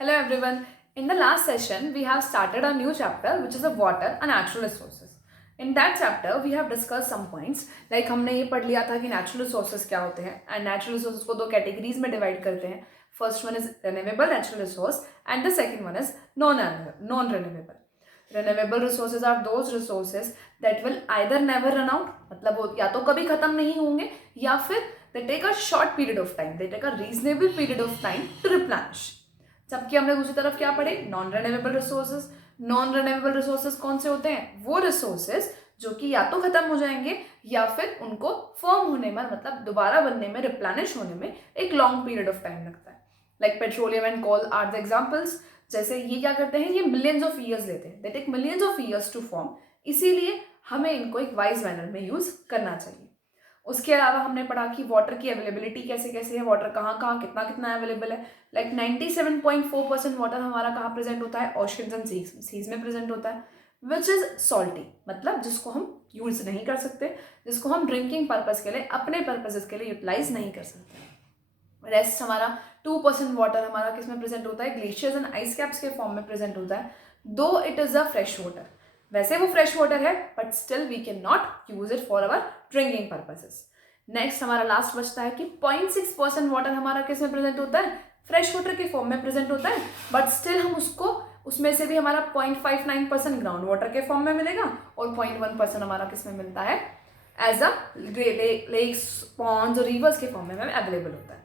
Hello everyone. In the last session, we have started a new chapter which is of water and natural resources. In that chapter, we have discussed some points like हमने ये पढ़ लिया था कि natural resources क्या होते हैं and natural resources को दो categories में divide करते हैं. First one is renewable natural resource and the second one is non-renewable. Renewable resources are those resources that will either never run out, मतलब वो या तो कभी खत्म नहीं होंगे या फिर they take a short period of time, they take a reasonable period of time to replenish. जबकि हमने दूसरी तरफ क्या पढ़े, non renewable resources. Non renewable resources कौन से होते हैं? वो रिसोर्सेज जो कि या तो खत्म हो जाएंगे या फिर उनको फॉर्म होने में, मतलब दोबारा बनने में, रिप्लेनिश होने में एक लॉन्ग पीरियड ऑफ टाइम लगता है. Like petroleum and coal are the examples. जैसे ये क्या करते हैं, ये मिलियंस ऑफ ईयर्स लेते हैं, they take millions of years to form. इसीलिए हमें इनको एक वाइज मैनर में यूज करना चाहिए. उसके अलावा हमने पढ़ा कि वाटर की अवेलेबिलिटी कैसे कैसे है, वाटर कहाँ कहाँ कितना कितना अवेलेबल है. लाइक 97.4% वाटर हमारा कहाँ प्रेजेंट होता है? ओशंस एंड सीज में प्रेजेंट होता है, विच इज सॉल्टी, मतलब जिसको हम यूज नहीं कर सकते, जिसको हम ड्रिंकिंग पर्पज के लिए, अपने पर्पजेस के लिए यूटिलाइज नहीं कर सकते. रेस्ट हमारा 2% वाटर हमारा किस में प्रेजेंट होता है? ग्लेशियर्स एंड आइस कैप्स के फॉर्म में प्रेजेंट होता है. Though it is a fresh water, वैसे वो फ्रेश वाटर है but still we can not use it for our drinking purposes. Next हमारा लास्ट बचता है कि 0.6% वाटर हमारा किस में प्रेजेंट होता है? फ्रेश वाटर के फॉर्म में प्रेजेंट होता है, बट स्टिल हम उसको, उसमें से भी हमारा 0.59% ग्राउंड वाटर के फॉर्म में मिलेगा और 0.1% हमारा किस में मिलता है? एज अ लेक्स, पॉन्ड्स और रिवर्स के फॉर्म में हमें अवेलेबल होता है.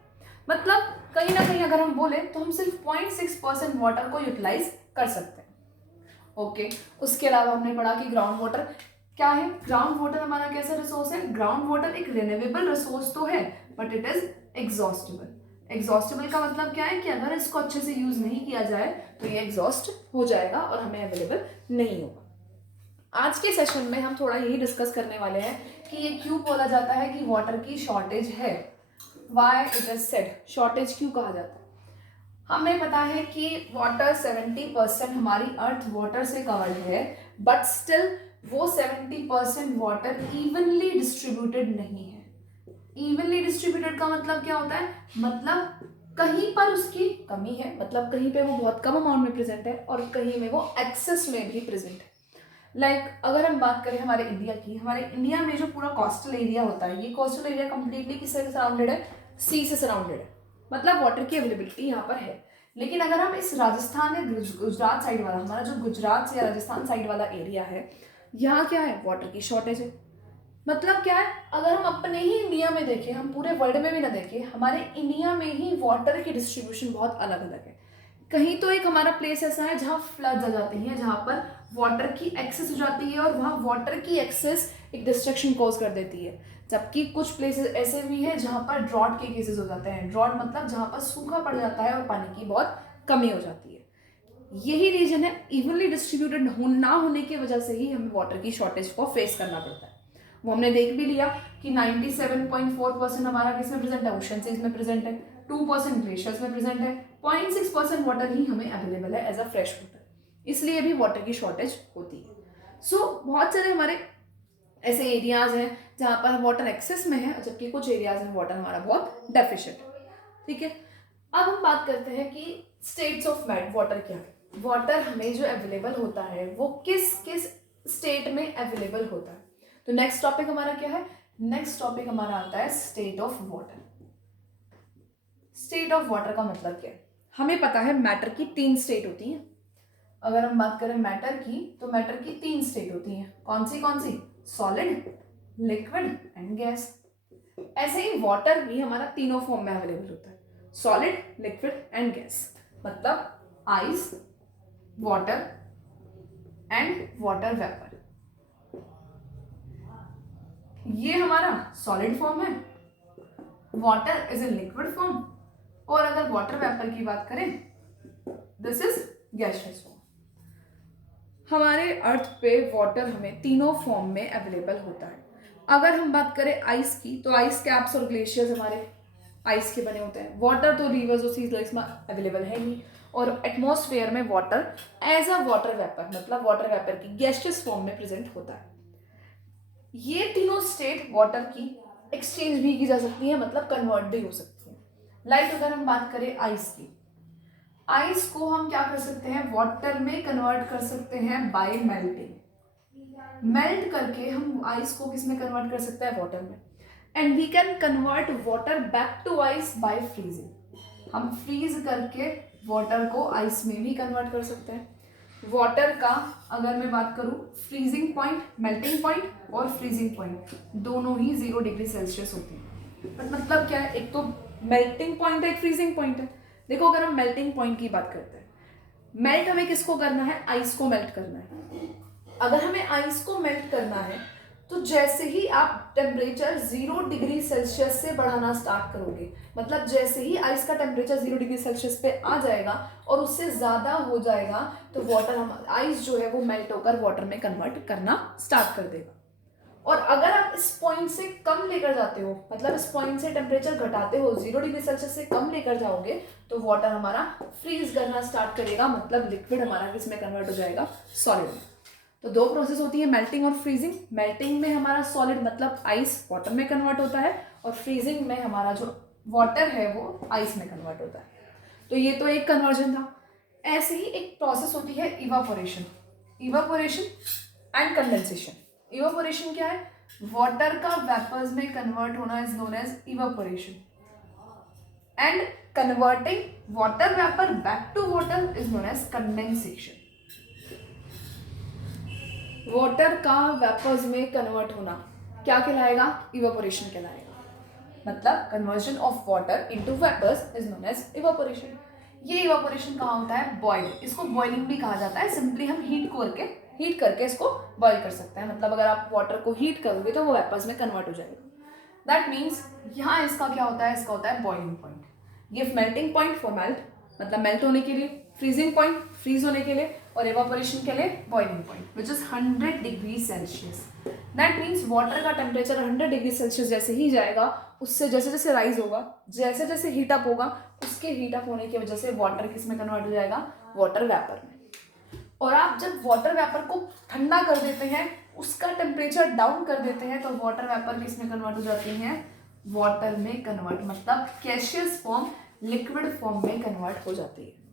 मतलब कहीं ना कहीं अगर हम बोले तो हम सिर्फ 0.6% वाटर को यूटिलाइज कर सकते हैं. ओके उसके अलावा हमने पढ़ा कि ग्राउंड वाटर क्या है. ग्राउंड वाटर हमारा कैसा रिसोर्स है? ग्राउंड वाटर एक रिन्यूएबल रिसोर्स तो है but it is exhaustible. Exhaustible का मतलब क्या है कि अगर इसको अच्छे से यूज नहीं किया जाए तो ये एग्जॉस्ट हो जाएगा और हमें अवेलेबल नहीं होगा. आज के सेशन में हम थोड़ा यही डिस्कस करने वाले हैं कि ये क्यों बोला जाता है कि वाटर की शॉर्टेज है. Why it is said shortage क्यों कहा जाता है? हमें पता है कि वाटर 70% हमारी अर्थ वाटर से कवर्ड है, बट स्टिल वो 70% वाटर इवनली डिस्ट्रीब्यूटेड नहीं है. इवनली डिस्ट्रीब्यूटेड का मतलब क्या होता है? मतलब कहीं पर उसकी कमी है, मतलब कहीं पे वो बहुत कम अमाउंट में प्रेजेंट है और कहीं में वो एक्सेस में भी प्रेजेंट है. लाइक अगर हम बात करें हमारे इंडिया की, हमारे इंडिया में जो पूरा कोस्टल एरिया होता है, ये कोस्टल एरिया कंप्लीटली किससे सराउंडेड है? सी से सराउंडेड है, मतलब वाटर की अवेलेबिलिटी यहाँ पर है. लेकिन अगर हम इस राजस्थान या गुजरात साइड वाला, हमारा जो गुजरात से राजस्थान साइड वाला एरिया है, यहाँ क्या है? वाटर की शॉर्टेज है. मतलब क्या है? अगर हम अपने ही इंडिया में देखें, हम पूरे वर्ल्ड में भी ना देखें, हमारे इंडिया में ही वाटर की डिस्ट्रीब्यूशन बहुत अलग अलग है. कहीं तो एक हमारा प्लेस ऐसा है जहाँ फ्लड्स आ जाती हैं, जहाँ पर वाटर की एक्सेस हो जाती है और वहाँ वाटर की एक्सेस एक डिस्ट्रक्शन कॉज कर देती है. जबकि कुछ प्लेसेस ऐसे भी हैं जहाँ पर ड्रॉट के केसेस हो जाते हैं. ड्रॉट मतलब जहाँ पर सूखा पड़ जाता है और पानी की बहुत कमी हो जाती है. यही रीजन है, इवनली डिस्ट्रीब्यूटेड ना होने की वजह से ही हमें वाटर की शॉर्टेज को फेस करना पड़ता है. वो हमने देख भी लिया कि 97.4% हमारा किसमें प्रेजेंट है? ओशन से इसमें प्रेजेंट है. 2% ग्लेशियर्स में प्रेजेंट है. 0.6% वाटर ही हमें अवेलेबल है एज अ फ्रेश वाटर. इसलिए भी वाटर की शॉर्टेज होती है. सो बहुत सारे हमारे ऐसे एरियाज हैं जहाँ पर वाटर एक्सेस में है, जबकि कुछ एरियाज में वाटर हमारा बहुत डेफिशिएंट है. ठीक है, अब हम बात करते हैं कि स्टेट्स ऑफ वाटर क्या है. वाटर हमें जो अवेलेबल होता है वो किस किस स्टेट में अवेलेबल होता है. तो नेक्स्ट टॉपिक हमारा क्या है? नेक्स्ट टॉपिक हमारा आता है state of water. State of water का मतलब क्या है? हमें पता है मैटर की 3 स्टेट होती हैं. अगर हम बात करें मैटर की, तो मैटर की 3 स्टेट होती हैं. कौन सी? Solid, liquid and gas. ऐसे ही वाटर भी हमारा तीनों फॉर्म में अवेलेबल होता है, सॉलिड, लिक्विड एंड गैस. मतलब ice, water and water vapour. ये हमारा सॉलिड फॉर्म है, water is in liquid form, और अगर वाटर वेपर की बात करें, दिस इज गैसियस फॉर्म. हमारे अर्थ पे वाटर हमें तीनों फॉर्म में अवेलेबल होता है. अगर हम बात करें आइस की, तो आइस कैप्स और ग्लेशियर्स हमारे आइस के बने होते हैं. वाटर तो रिवर्स और सी लेक्स में अवेलेबल है ही, और एटमॉस्फेयर में water as a water vapour, मतलब वाटर वेपर की गैसियस फॉर्म में प्रेजेंट होता है. ये तीनों स्टेट वाटर की एक्सचेंज भी की जा सकती है, मतलब कन्वर्ट भी हो सकती है. लाइक अगर हम बात करें आइस की, आइस को हम क्या कर सकते हैं, वाटर में कन्वर्ट कर सकते हैं बाय मेल्टिंग। मेल्ट करके हम आइस को किस में कन्वर्ट कर सकते हैं, वाटर में। And we can convert water back to ice by freezing. हम फ्रीज करके वाटर को आइस में भी कन्वर्ट कर सकते हैं। वाटर का अगर मैं बात करूं, फ्रीजिंग पॉइंट, मेल्टिंग पॉइंट और फ्रीजिंग पॉइंट दोनों ही 0 डिग्री सेल्सियस होते हैं। बट मतलब क्या है, एक तो मेल्टिंग पॉइंट है, एक फ्रीजिंग पॉइंट है। देखो अगर हम मेल्टिंग पॉइंट की बात करते हैं, मेल्ट हमें किसको करना है, आइस को मेल्ट करना है। अगर हमें आइस को मेल्ट करना है तो जैसे ही आप टेम्परेचर 0 डिग्री सेल्सियस से बढ़ाना स्टार्ट करोगे, मतलब जैसे ही आइस का टेम्परेचर 0 डिग्री सेल्सियस पे आ जाएगा और उससे ज़्यादा हो जाएगा तो वाटर, हम आइस जो है वो मेल्ट होकर वाटर में कन्वर्ट करना स्टार्ट कर देगा। और अगर आप इस पॉइंट से कम लेकर जाते हो, मतलब इस पॉइंट से टेम्परेचर घटाते हो, 0 डिग्री सेल्सियस से कम लेकर जाओगे तो वाटर हमारा फ्रीज करना स्टार्ट करेगा, मतलब लिक्विड हमारा किसमें कन्वर्ट हो जाएगा, सॉलिड में। तो दो प्रोसेस होती है, मेल्टिंग और फ्रीजिंग। मेल्टिंग में हमारा सॉलिड मतलब आइस वाटर में कन्वर्ट होता है और फ्रीजिंग में हमारा जो वाटर है वो आइस में कन्वर्ट होता है। तो ये तो एक कन्वर्जन था। ऐसे ही एक प्रोसेस होती है evaporation. Evaporation and condensation. Evaporation क्या है, वाटर का वेपर्स में कन्वर्ट होना is known as evaporation. And converting water vapour back to water is known as condensation. Water का वेपर्स में कन्वर्ट होना क्या कहलाएगा, इवापोरेशन कहलाएगा। मतलब conversion of water into vapours is known as evaporation. ये इवापोरेशन कहाँ होता है, बॉयल। इसको बॉइलिंग भी कहा जाता है। सिंपली हम हीट करके इसको बॉयल कर सकते हैं। मतलब अगर आप वाटर को हीट करोगे तो वो वेपर्स में कन्वर्ट हो जाएगा। दैट मीन्स यहाँ इसका क्या होता है, इसका होता है boiling point. Give melting point for melt, मतलब मेल्ट होने के लिए, फ्रीजिंग पॉइंट फ्रीज होने के लिए, और एवापोरेशन के लिए boiling point which is 100 degree Celsius. That means water का टेम्परेचर 100 डिग्री सेल्सियस जैसे ही जाएगा, उससे जैसे जैसे राइज होगा, जैसे जैसे हीटअप होगा, उसके हीटअप होने की वजह से वाटर किस में कन्वर्ट हो जाएगा, वाटर वेपर में। और आप जब वाटर वेपर को ठंडा कर देते हैं, उसका टेम्परेचर डाउन कर देते हैं, तो वाटर वेपर किस में कन्वर्ट हो जाती हैं, वाटर में कन्वर्ट, मतलब गैसियस फॉर्म लिक्विड फॉर्म में कन्वर्ट हो जाती है।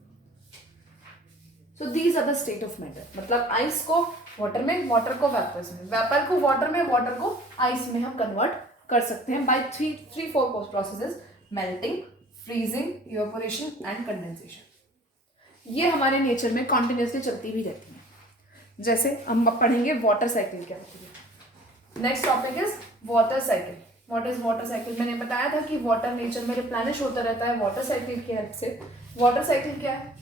So these are the state of matter. मतलब आइस को वाटर में, वाटर को वेपर्स में, वेपर को वाटर में, वाटर को आइस में हम कन्वर्ट कर सकते हैं by three four processes, melting, freezing, evaporation and condensation. ये हमारे नेचर में कॉन्टिन्यूसली चलती भी रहती है। जैसे हम पढ़ेंगे वाटर साइकिल क्या होती है। Next topic is water cycle. What is water cycle, मैंने बताया था कि वाटर नेचर में रिप्लेनिश होता रहता है वाटर साइकिल की हेल्प से। वाटर साइकिल क्या है,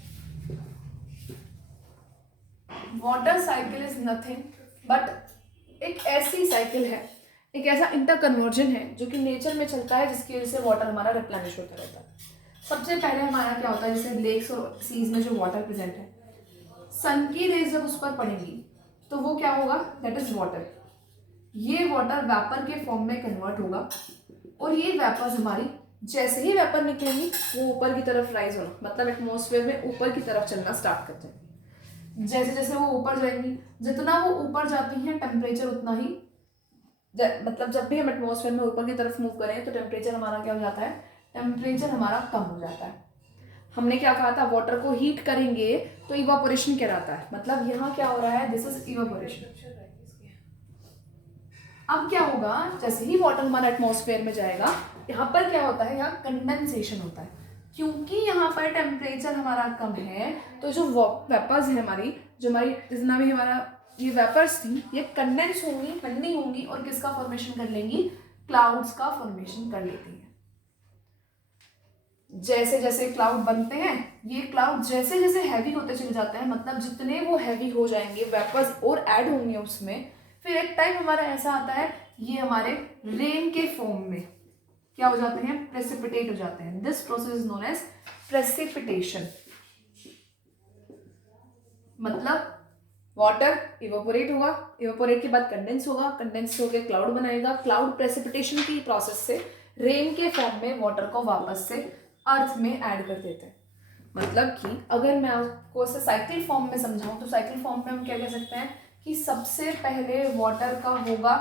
water cycle is nothing but एक ऐसी साइकिल है, एक ऐसा इंटर कन्वर्जन है जो कि नेचर में चलता है, जिसकी वजह से वाटर हमारा रिप्लेनिश होता रहता है। सबसे पहले हमारा क्या होता है, जैसे लेक्स और सीज में जो वाटर प्रेजेंट है, सन की रेज जब उस पर पड़ेगी तो वो क्या होगा, दैट इज वाटर। ये वाटर वेपर के फॉर्म में कन्वर्ट होगा और ये वेपर्स हमारी जैसे ही वेपर निकलेंगी वो ऊपर की तरफ राइज होना, मतलब एटमॉस्फेयर में ऊपर की तरफ चलना स्टार्ट कर जाएंगी। जैसे जैसे वो ऊपर जाएंगी, जितना वो ऊपर जाती हैं टेम्परेचर उतना ही, मतलब जब भी हम एटमॉस्फेयर में ऊपर की तरफ मूव करें तो टेम्परेचर हमारा क्या हो जाता है, टेम्परेचर हमारा कम हो जाता है। हमने क्या कहा था, वाटर को हीट करेंगे तो इवापोरेशन कहलाता है। मतलब यहाँ क्या हो रहा है, दिस इज इवापोरेशन। अब क्या होगा, जैसे ही वाटर हमारा एटमॉस्फेयर में जाएगा, यहाँ पर क्या होता है, यहाँ कंडेंसेशन होता है। क्योंकि यहाँ पर टेम्परेचर हमारा कम है तो जो वेपर्स है हमारी, जो हमारी जितना भी हमारा ये वेपर्स थी, ये कंडेंस होंगी, ठंडी होंगी और किसका फॉर्मेशन कर लेंगी, क्लाउड्स का फॉर्मेशन कर लेती है। जैसे जैसे क्लाउड बनते हैं, ये क्लाउड जैसे जैसे हैवी होते चले जाते हैं, मतलब जितने वो हैवी हो जाएंगे, वेपर्स और ऐड होंगे उसमें, फिर एक टाइम हमारा ऐसा आता है, ये हमारे रेन के फॉर्म में क्या हो जाते हैं, प्रेसिपिटेट हो जाते हैं। This process is known as precipitation. मतलब वाटर इवेपोरेट होगा, इवेपोरेट के बाद कंडेंस होगा, कंडेंस होकर क्लाउड बनाएगा, क्लाउड प्रेसिपिटेशन की प्रोसेस से रेन के फॉर्म में वाटर को वापस से अर्थ में ऐड कर देते हैं। मतलब कि अगर मैं आपको इसे साइकिल फॉर्म में समझाऊं तो साइकिल फॉर्म में हम क्या कह सकते हैं कि सबसे पहले वाटर का होगा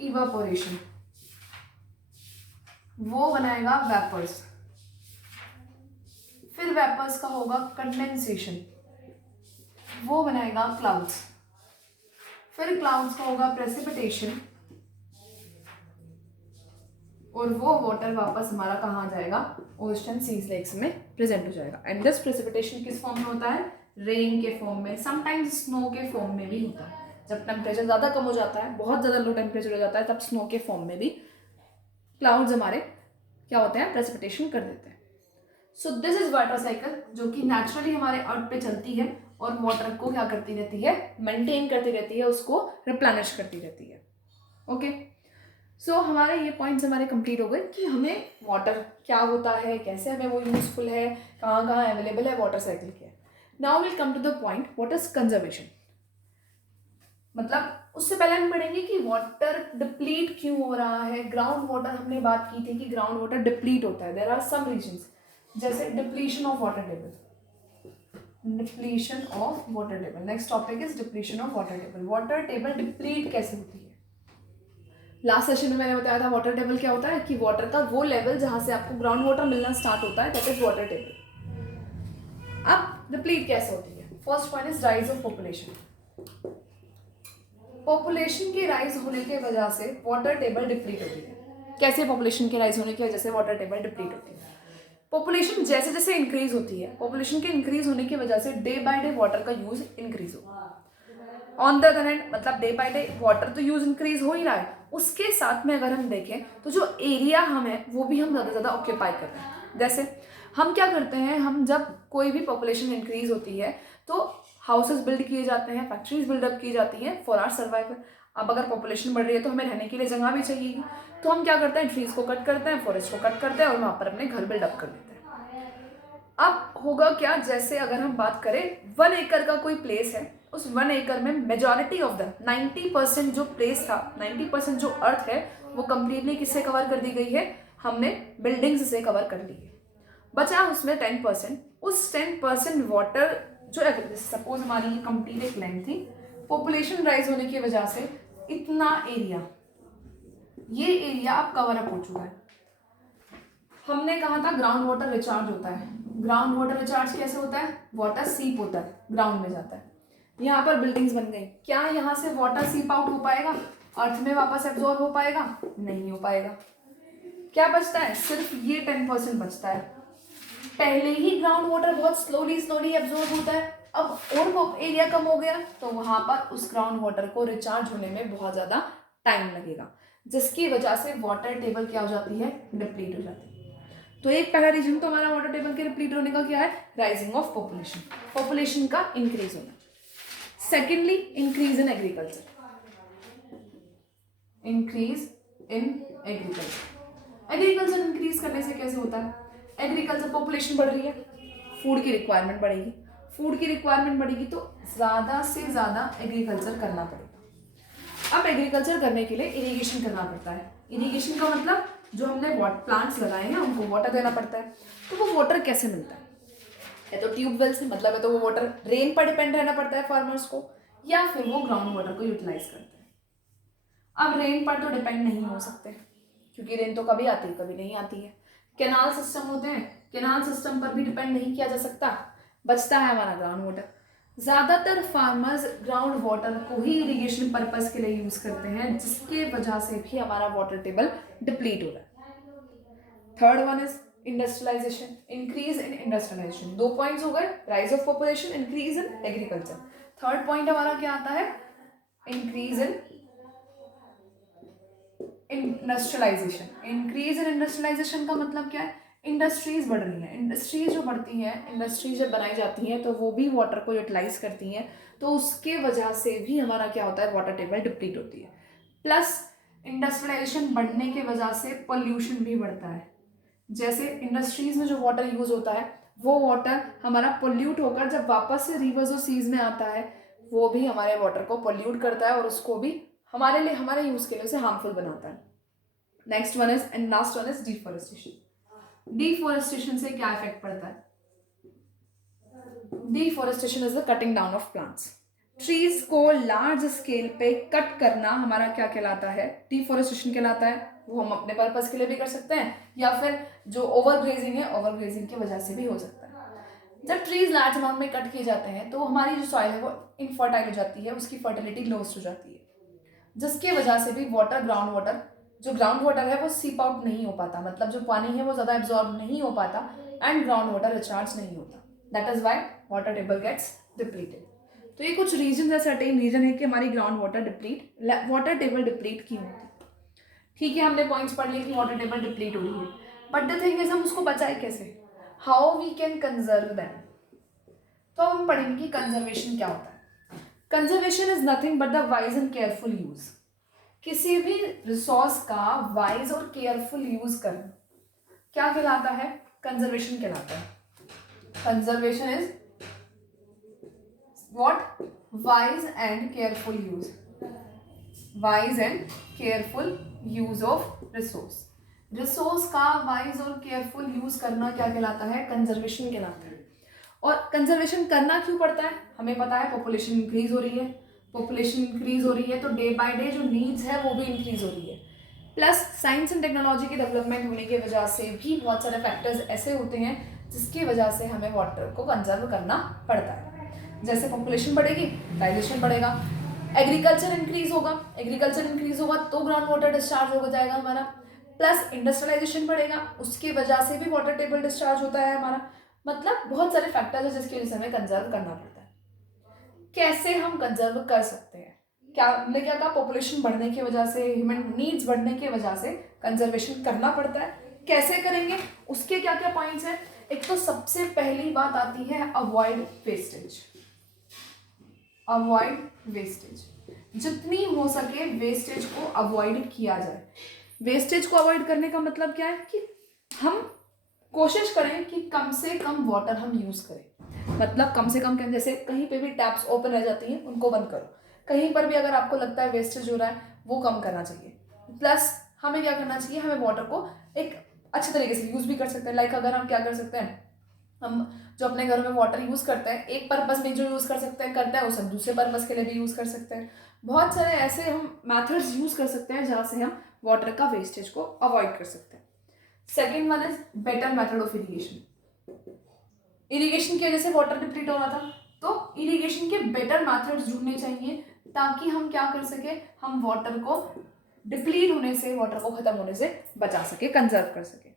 इवेपोरेशन, वो बनाएगा वेपर्स, फिर वेपर्स का होगा कंडेंसेशन, वो बनाएगा क्लाउड्स। फिर क्लाउड्स का होगा प्रेसिपिटेशन, और वो वाटर वापस हमारा कहाँ जाएगा, ओशन सीज लेक्स में प्रेजेंट हो जाएगा। एंड दिस प्रेसिपिटेशन किस फॉर्म में होता है, रेन के फॉर्म में, समटाइम्स स्नो के फॉर्म में भी होता है। जब टेम्परेचर ज़्यादा कम हो जाता है, बहुत ज़्यादा लो टेम्परेचर हो जाता है, तब स्नो के फॉर्म में भी क्लाउड्स हमारे क्या होते हैं, प्रेसिपिटेशन कर देते हैं। So this is water cycle, जो कि नेचुरली हमारे अर्थ पे चलती है और वाटर को क्या करती रहती है, मेंटेन करती रहती है, उसको रिप्लेनिश करती रहती है। ओके, सो हमारे ये पॉइंट्स हमारे कंप्लीट हो गए कि हमें वाटर क्या होता है, कैसे हमें वो यूजफुल है, कहाँ कहाँ अवेलेबल है, वाटर साइकिल क्या है। Now will come to the point, what is conservation. मतलब उससे पहले हम पढ़ेंगे कि वाटर डिप्लीट क्यों हो रहा है। ग्राउंड वाटर हमने बात की थी कि ग्राउंड वाटर डिप्लीट होता है, देयर आर सम रीजंस, जैसे depletion of water table, depletion of water table. Next topic is depletion of water table. Water table deplete कैसे होती है। लास्ट सेशन में मैंने बताया था वाटर टेबल क्या होता है, कि वाटर का वो लेवल जहां से आपको ग्राउंड वाटर मिलना स्टार्ट होता है, दैट इज वाटर टेबल। अब डिप्लीट कैसे होती है। First point is rise of population. Population के राइज होने की वजह से वाटर टेबल डिप्लीट होती है। कैसे पॉपुलेशन के राइज होने की वजह से वाटर टेबल डिप्लीट होती है। पॉपुलेशन जैसे जैसे इंक्रीज होती है, पॉपुलेशन के इंक्रीज होने की वजह से डे बाय डे वाटर का यूज इंक्रीज होगा। ऑन द अदर हैंड, मतलब डे बाय डे वाटर तो यूज इंक्रीज हो ही रहा है, उसके साथ में अगर हम देखें तो जो एरिया हम है वो भी हम ज़्यादा से ज़्यादा ऑक्यूपाई कर रहे हैं। जैसे हम क्या करते हैं, हम जब कोई भी पॉपुलेशन इंक्रीज होती है तो हाउसेस बिल्ड किए जाते हैं, फैक्ट्रीज बिल्डअप की जाती हैं फॉर आवर सर्वाइवल। अब अगर पॉपुलेशन बढ़ रही है तो हमें रहने के लिए जगह भी चाहिए, तो हम क्या करते हैं, ट्रीज को कट करते हैं, फॉरेस्ट को कट करते हैं और वहाँ पर अपने घर बिल्डअप कर देते हैं। अब होगा क्या, जैसे अगर हम बात करें 1 एकड़ का कोई प्लेस है, उस 1 एकड़ में मेजॉरिटी ऑफ द 90% जो प्लेस था, 90% जो अर्थ है वो कंप्लीटली किससे कवर कर दी गई है, हमने बिल्डिंग्स से कवर कर ली है। बचा उसमें 10%, उस 10% वाटर जो सपोज हमारी कंप्लीट एक लैंड थी, पॉपुलेशन राइज होने की वजह से इतना एरिया, ये एरिया अब कवर अप हो चुका है। हमने कहा था ग्राउंड वाटर रिचार्ज होता है। ग्राउंड वाटर रिचार्ज कैसे होता है, वाटर सीप होता है, ग्राउंड में जाता है। यहाँ पर बिल्डिंग्स बन गई, क्या यहाँ से वाटर सीप आउट हो पाएगा, अर्थ में वापस एब्जॉर्ब हो पाएगा, नहीं हो पाएगा। क्या बचता है, सिर्फ ये 10% बचता है। पहले ही ग्राउंड वाटर बहुत स्लोली एब्जॉर्ब होता है, अब और एरिया कम हो गया तो वहां पर उस ग्राउंड वाटर को रिचार्ज होने में बहुत ज्यादा टाइम लगेगा, जिसकी वजह से वाटर टेबल क्या हो जाती है, डिप्लीट हो जाती है। तो एक पहला रीजन तो हमारा वाटर टेबल के डिप्लीट होने का क्या है, राइजिंग ऑफ पॉपुलेशन, पॉपुलेशन का इंक्रीज होना। Secondly, increase in agriculture, increase in agriculture. Agriculture increase करने से कैसे होता है, एग्रीकल्चर, पॉपुलेशन बढ़ रही है, फूड की रिक्वायरमेंट बढ़ेगी, फूड की रिक्वायरमेंट बढ़ेगी तो ज़्यादा से ज़्यादा एग्रीकल्चर करना पड़ेगा। अब एग्रीकल्चर करने के लिए इरिगेशन करना पड़ता है। इरिगेशन का मतलब जो हमने प्लांट्स लगाए हैं उनको वाटर देना पड़ता है। तो वो वाटर कैसे मिलता है तो ट्यूबवेल से, मतलब है तो वो वाटर रेन पर डिपेंड रहना पड़ता है फार्मर्स को, या फिर वो ग्राउंड वाटर को यूटिलाइज करते हैं। अब रेन पर तो डिपेंड नहीं हो सकते, क्योंकि रेन तो कभी आती है कभी नहीं आती है। कैनाल सिस्टम होते हैं, कैनाल सिस्टम पर भी डिपेंड नहीं किया जा सकता। बचता है हमारा ग्राउंड वाटर। ज़्यादातर फार्मर्स ग्राउंड वाटर को ही इरिगेशन पर्पस के लिए यूज करते हैं, जिसके वजह से भी हमारा वाटर टेबल डिप्लीट हो रहा है। Third one is industrialisation, increase in industrialisation. 2 points हो गए, rise of population, increase in agriculture. Third point हमारा क्या आता है, increase in industrialisation. Increase in industrialisation का मतलब क्या है, इंडस्ट्रीज बढ़ रही हैं, इंडस्ट्रीज जो बढ़ती हैं, इंडस्ट्रीज जब बनाई जाती हैं तो वो भी वाटर को यूटिलाइज करती हैं, तो उसके वजह से भी हमारा क्या होता है, वाटर टेबल डिप्लीट होती है। प्लस इंडस्ट्रियलाइजेशन बढ़ने की वजह से पोल्यूशन भी बढ़ता है। जैसे इंडस्ट्रीज में जो वाटर यूज होता है वो वाटर हमारा पोल्यूट होकर जब वापस से रिवर्स और सीज में आता है, वो भी हमारे वाटर को पोल्यूट करता है और उसको भी हमारे लिए, हमारे यूज के लिए उसे हार्मफुल बनाता है। Next one is and last one is deforestation. Deforestation से क्या इफेक्ट पड़ता है, deforestation is the cutting down of plants. Trees को लार्ज स्केल पे कट करना हमारा क्या कहलाता है, डिफॉरेस्टेशन कहलाता है। वो हम अपने पर्पस के लिए भी कर सकते हैं, या फिर जो ओवर ग्रेजिंग है, ओवर ग्रेजिंग की वजह से भी हो सकता है। जब ट्रीज लार्ज अमाउंट में कट किए जाते हैं तो हमारी जो सॉइल है वो इनफर्टाइल हो जाती है, उसकी फर्टिलिटी लॉस्ट हो जाती है, जिसके वजह से भी ग्राउंड वाटर, जो ग्राउंड वाटर है वो सीप आउट नहीं हो पाता, मतलब जो पानी है वो ज़्यादा एब्जॉर्ब नहीं हो पाता एंड ग्राउंड वाटर रिचार्ज नहीं होता। That is why water table gets depleted. तो ये कुछ रीजन है, सर्टेन रीजन है कि हमारी ग्राउंड वाटर टेबल डिप्लीट क्यों होती है। ठीक है, हमने पॉइंट्स पढ़ लिए कि वाटर टेबल डिप्लीट हो रही है, बट द थिंग इज हम उसको बचाए कैसे, how we can conserve them. तो हम पढ़ेंगे कि कंजर्वेशन क्या होता है। Conservation is nothing but the wise and careful use. किसी भी रिसोर्स का वाइज और केयरफुल यूज करना क्या कहलाता है, कंजर्वेशन कहलाता है। Conservation is what, wise and careful use, wise and careful use of resource. Resource का वाइज और केयरफुल यूज करना क्या कहलाता है, कंजर्वेशन कहलाता है। और कंजर्वेशन करना क्यों पड़ता है, हमें पता है पॉपुलेशन इंक्रीज हो रही है, पॉपुलेशन इंक्रीज हो रही है तो डे बाय डे जो नीड्स है वो भी इंक्रीज हो रही है, प्लस साइंस एंड टेक्नोलॉजी के डेवलपमेंट होने की वजह से भी बहुत सारे फैक्टर्स ऐसे होते हैं जिसकी वजह से हमें वाटर को कंजर्व करना पड़ता है। जैसे पॉपुलेशन बढ़ेगी, डाइजेशन बढ़ेगा, एग्रीकल्चर इंक्रीज होगा तो ग्राउंड वाटर डिस्चार्ज हो जाएगा हमारा, प्लस इंडस्ट्रियलाइजेशन बढ़ेगा, उसकी वजह से भी वाटर टेबल डिस्चार्ज होता है हमारा। मतलब बहुत सारे फैक्टर्स हैं जिसकी वजह से हमें कंजर्व करना पड़ता है। कैसे हम कंजर्व कर सकते हैं, क्या हमने क्या कहा, पॉपुलेशन बढ़ने की वजह से, ह्यूमन नीड्स बढ़ने की वजह से कंजर्वेशन करना पड़ता है। कैसे करेंगे, उसके क्या क्या पॉइंट्स हैं। एक तो सबसे पहली बात आती है अवॉइड वेस्टेज। अवॉइड वेस्टेज, जितनी हो सके वेस्टेज को अवॉइड किया जाए। वेस्टेज को अवॉइड करने का मतलब क्या है कि हम कोशिश करें कि कम से कम वाटर हम यूज करें, मतलब कम से कम, जैसे कहीं पे भी टैप्स ओपन रह जाती हैं उनको बंद करो, कहीं पर भी अगर आपको लगता है वेस्टेज हो रहा है वो कम करना चाहिए। प्लस हमें क्या करना चाहिए, हमें वाटर को एक अच्छे तरीके से यूज भी कर सकते हैं। लाइक अगर हम क्या कर सकते हैं, हम जो अपने घर में वाटर यूज करते हैं एक पर्पस में जो यूज कर सकते हैं करते हैं, उसे दूसरे पर्पस के लिए भी यूज कर सकते हैं। बहुत सारे ऐसे हम मेथड्स यूज कर सकते हैं जहाँ से हम वाटर का वेस्टेज को अवॉइड कर सकते हैं। Second one is better method of irrigation. Irrigation की वजह से वाटर डिप्लीट हो रहा था, तो इरिगेशन के बेटर मेथड्स ढूंढने चाहिए ताकि हम क्या कर सके, हम वाटर को डिप्लीट होने से, वाटर को खत्म होने से बचा सके, कंजर्व कर सके।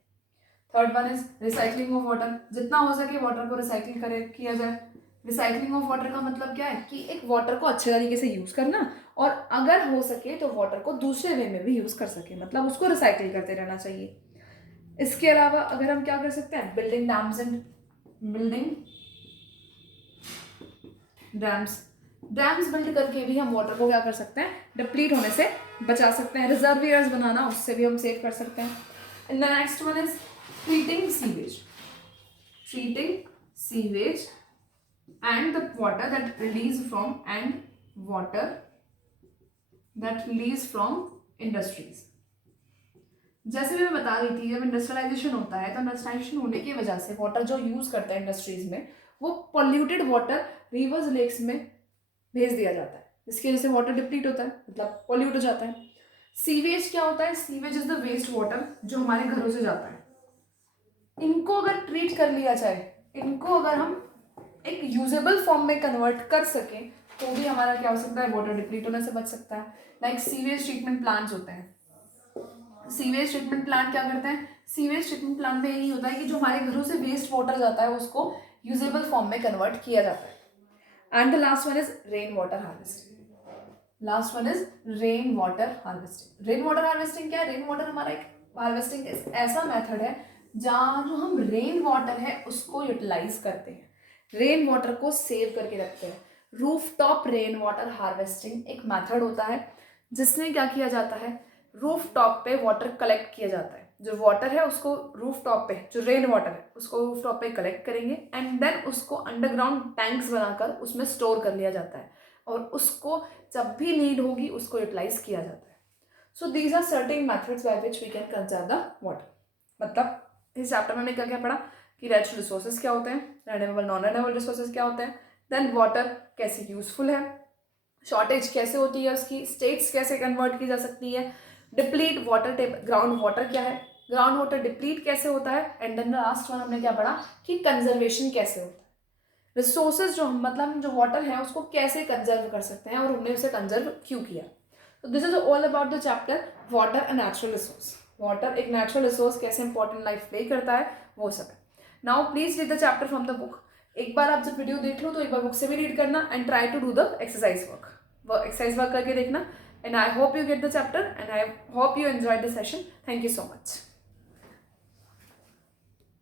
Third one is recycling of water. जितना हो सके वाटर को रिसाइकिल किया जाए। रिसाइकलिंग ऑफ वाटर का मतलब क्या है कि एक वाटर को अच्छे तरीके से यूज करना, और अगर हो सके तो वाटर को दूसरे वे में भी यूज कर सके, मतलब उसको रिसाइकिल करते रहना चाहिए। इसके अलावा अगर हम क्या कर सकते हैं, बिल्डिंग डैम्स बिल्ड करके भी हम वाटर को क्या कर सकते हैं, डिप्लीट होने से बचा सकते हैं। रिजर्वियर्स बनाना, उससे भी हम सेव कर सकते हैं। And the next one is treating sewage and the water that release from industries। जैसे मैं बता रही थी, जब इंडस्ट्रियलाइजेशन होता है तो इंडस्ट्रियलाइजेशन होने की वजह से वाटर जो यूज करते हैं इंडस्ट्रीज में, वो पॉल्यूटेड वाटर रिवर्स लेक्स में भेज दिया जाता है, जिसकी वजह से वाटर डिप्लीट होता है, मतलब पॉल्यूट हो जाता है। सीवेज क्या होता है, sewage is the waste water जो हमारे घरों से जाता है। इनको अगर ट्रीट कर लिया जाए, इनको अगर हम एक यूजेबल फॉर्म में कन्वर्ट कर सकें तो भी हमारा क्या हो सकता है, वाटर डिप्लीट होने से बच सकता है। लाइक सीवेज ट्रीटमेंट प्लांट्स होते हैं। सीवेज ट्रीटमेंट प्लांट क्या करते हैं, सीवेज ट्रीटमेंट प्लांट में यही होता है कि जो हमारे घरों से वेस्ट वाटर जाता है उसको यूजेबल फॉर्म में कन्वर्ट किया जाता है। And the last one is rain water harvesting. Rain water harvesting क्या है, रेन वाटर हमारा एक हार्वेस्टिंग ऐसा मेथड है जहाँ जो हम रेन वाटर है उसको यूटिलाइज करते हैं, रेन वाटर को सेव करके रखते हैं। Roof top rain water harvesting एक मेथड होता है जिसमें क्या किया जाता है, रूफ टॉप पे वाटर कलेक्ट किया जाता है। जो वाटर है उसको रूफ टॉप पे, जो रेन वाटर है उसको रूफ टॉप पे कलेक्ट करेंगे एंड देन उसको अंडरग्राउंड टैंक्स बनाकर उसमें स्टोर कर लिया जाता है, और उसको जब भी नीड होगी उसको यूटिलाइज किया जाता है। So these are certain methods by which we can conserve the water. मतलब इस चैप्टर में हमने क्या क्या पढ़ा कि नेचुरल रिसोर्सेज क्या होते हैं, रिन्यूएबल नॉन रिन्यूएबल रिसोर्सेज क्या होते हैं, देन वाटर कैसे यूजफुल है, शॉर्टेज कैसे होती है, उसकी स्टेट्स कैसे कन्वर्ट की जा सकती है, deplete water table, ground water क्या है, ग्राउंड वाटर डिप्लीट कैसे होता है, एंड देन लास्ट वन हमने क्या पढ़ा कि कंजर्वेशन कैसे होता है। रिसोर्सेज जो मतलब जो वाटर है उसको कैसे कंजर्व कर सकते हैं और हमने उसे कंजर्व क्यों किया. तो this is all about the chapter water a natural resource. Water एक नेचुरल रिसोर्स कैसे इंपॉर्टेंट लाइफ प्ले करता है वो सब है. Now please read the chapter from the book. एक बार आप जब वीडियो देख लो तो एक बार बुक से भी रीड करना and try to do the exercise work. वो एक्सरसाइज वर्क करके देखना. And I hope you get the chapter and I hope you enjoy the session. Thank you so much.